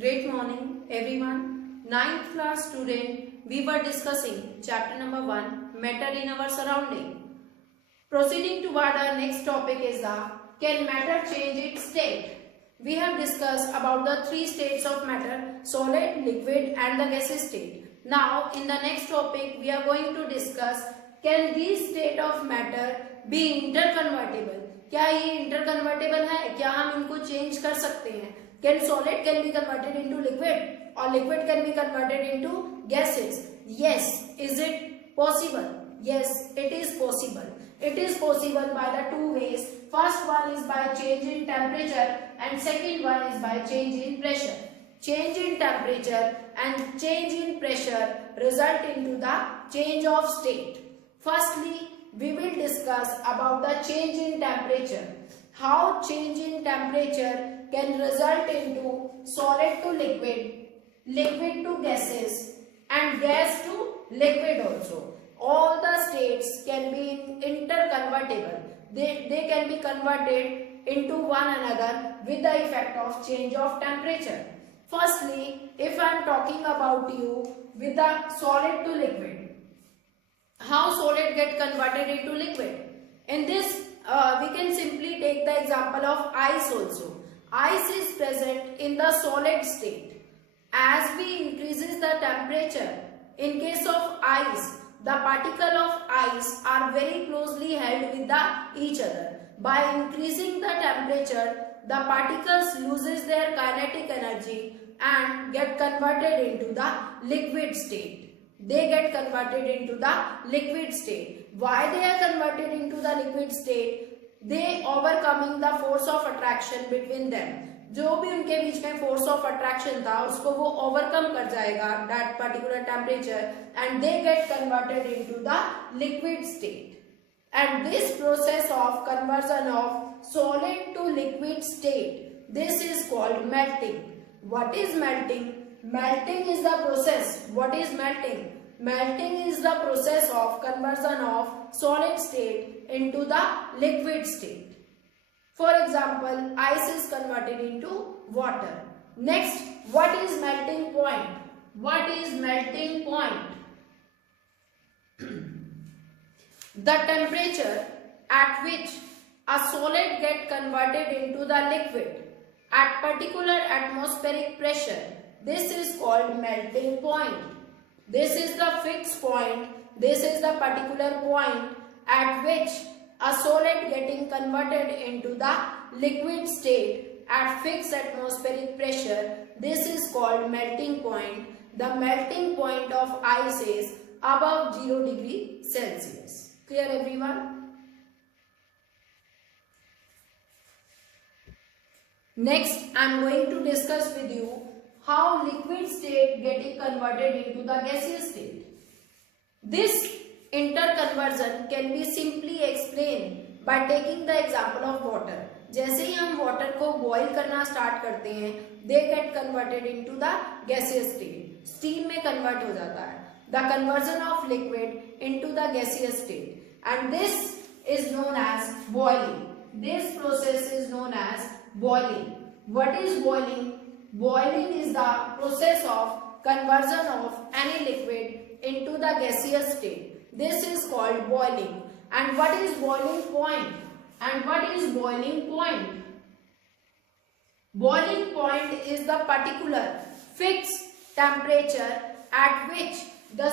Great morning, everyone. Ninth class student, we were discussing chapter number 1, matter in our surrounding. Proceeding toward our next topic is can matter change its state? We have discussed about the three states of matter, solid, liquid and the gaseous state. Now, in the next topic, we are going to discuss can these state of matter be interconvertible? क्या ये interconvertible है? क्या हम इनको change कर सकते हैं? Can solid can be converted into liquid or liquid can be converted into gases? Yes. Is it possible? Yes, it is possible. It is possible by the two ways. First one is by change in temperature and second one is by change in pressure. Change in temperature and change in pressure result into the change of state. Firstly, we will discuss about the change in temperature. How change in temperature can result into solid to liquid, liquid to gases and gas to liquid also. All the states can be interconvertible. They can be converted into one another with the effect of change of temperature. Firstly, if I am talking about you with the solid to liquid, how solid get converted into liquid? In this, we can simply take the example of ice also. Ice is present in the solid state. As we increases the temperature, in case of ice, the particle of ice are very closely held with each other. By increasing the temperature, the particles loses their kinetic energy and get converted into the liquid state. They get converted into the liquid state. Why they are converted into the liquid state? They overcoming the force of attraction between them. जो भी उनके बीच में force of attraction था उसको वो overcome कर जाएगा that particular temperature and they get converted into the liquid state. And this process of conversion of solid to liquid state, this is called melting. What is melting? Melting is the process. What is melting? Melting is the process of conversion of solid state into the liquid state. For example, ice is converted into water. Next, what is melting point? What is melting point? The temperature at which a solid get converted into the liquid at particular atmospheric pressure. This is called melting point. This is the fixed point. This is the particular point at which a solid getting converted into the liquid state at fixed atmospheric pressure. This is called melting point. The melting point of ice is above 0 degree Celsius. Clear everyone? Next, I am going to discuss with you how liquid state getting converted into the gaseous state. This interconversion can be simply explained by taking the example of water. जैसे ही हम water को boil करना start करते हैं, they get converted into the gaseous state. Steam में convert हो जाता है. The conversion of liquid into the gaseous state, and this is known as boiling. This process is known as boiling. What is boiling? Boiling is the process of conversion of any liquid into the gaseous state. This is called boiling. And what is boiling point? And what is boiling point? Boiling point is the particular fixed temperature at which the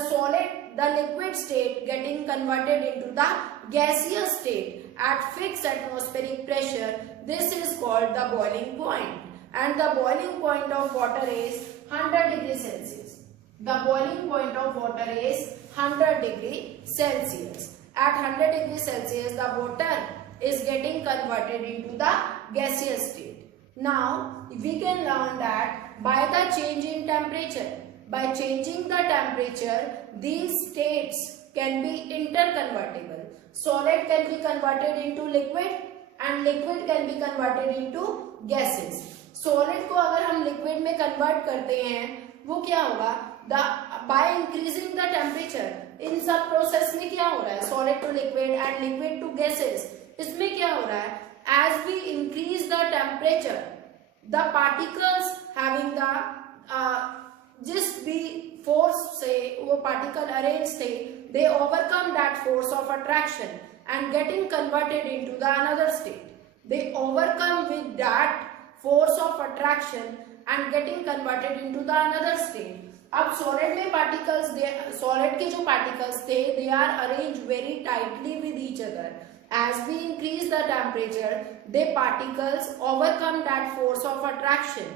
liquid state getting converted into the gaseous state at fixed atmospheric pressure. This is called the boiling point. And the boiling point of water is 100 degrees Celsius. The boiling point of water is 100 degrees Celsius. At 100 degrees Celsius, the water is getting converted into the gaseous state. Now, we can learn that by the change in temperature, by changing the temperature, these states can be interconvertible. Solid can be converted into liquid and liquid can be converted into gases. Solid को अगर हम liquid में convert करते हैं वो क्या होगा? By increasing the temperature, इन सब प्रोसेस में क्या हो रहा है? Solid to liquid and liquid to gases, इसमें क्या हो रहा है? As we increase the temperature, the particles having the particle arranged state, they overcome that force of attraction and getting converted into the another state. They overcome with that force of attraction and getting converted into the another state. अब solid में particles, solid के जो particles थे, they are arrange very tightly with each other. As we increase the temperature, the particles overcome that force of attraction.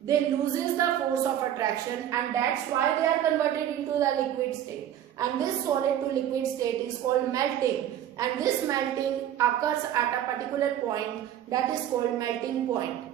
They loses the force of attraction, and that's why they are converted into the liquid state. And this solid to liquid state is called melting. And this melting occurs at a particular point, that is called melting point.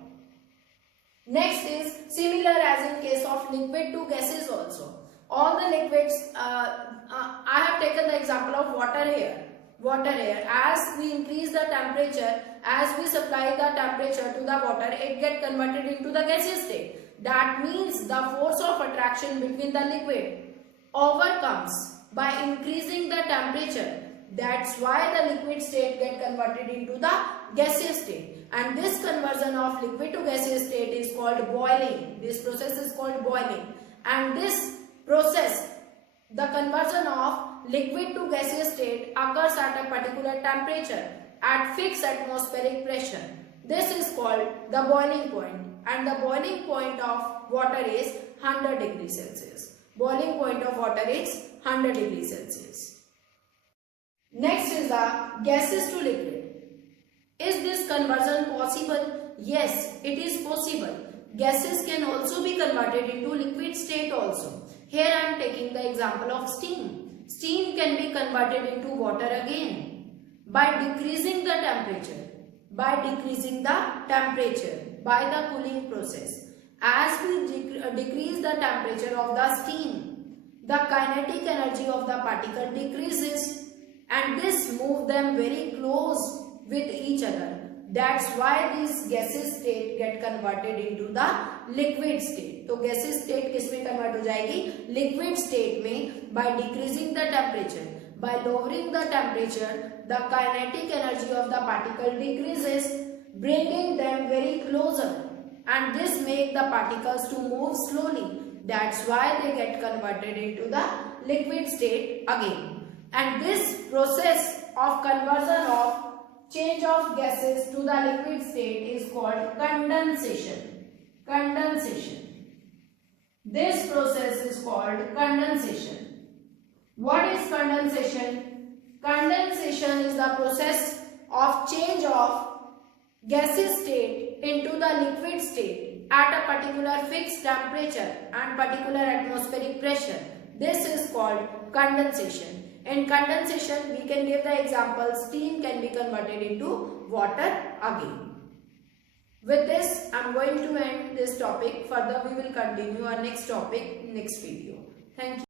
Next is similar as in case of liquid to gases also. All the liquids, I have taken the example of water here. Water here, as we increase the temperature, as we supply the temperature to the water, it gets converted into the gaseous state. That means the force of attraction between the liquid overcomes by increasing the temperature. That's why the liquid state gets converted into the gaseous state. And this conversion of liquid to gaseous state is called boiling. This process is called boiling. And this process, the conversion of liquid to gaseous state, occurs at a particular temperature at fixed atmospheric pressure. This is called the boiling point. And the boiling point of water is 100 degrees Celsius. Boiling point of water is 100 degrees Celsius. Next is the gases to liquid. Is this conversion possible? Yes, it is possible. Gases can also be converted into liquid state also. Here I am taking the example of steam. Steam can be converted into water again by decreasing the temperature. By decreasing the temperature, by the cooling process. As we decrease the temperature of the steam, the kinetic energy of the particle decreases, and this moves them very close with each other. That's why these gaseous state get converted into the liquid state. तो gaseous state किस में convert हो जाएगी? Liquid state में by decreasing the temperature, by lowering the temperature, the kinetic energy of the particle decreases, bringing them very closer, and this make the particles to move slowly. That's why they get converted into the liquid state again. And this process of conversion of change of gases to the liquid state is called condensation. Condensation. This process is called condensation. What is condensation? Condensation is the process of change of gaseous state into the liquid state at a particular fixed temperature and particular atmospheric pressure. This is called condensation. In condensation, we can give the example, steam can be converted into water again. With this, I am going to end this topic. Further, we will continue our next topic next video. Thank you.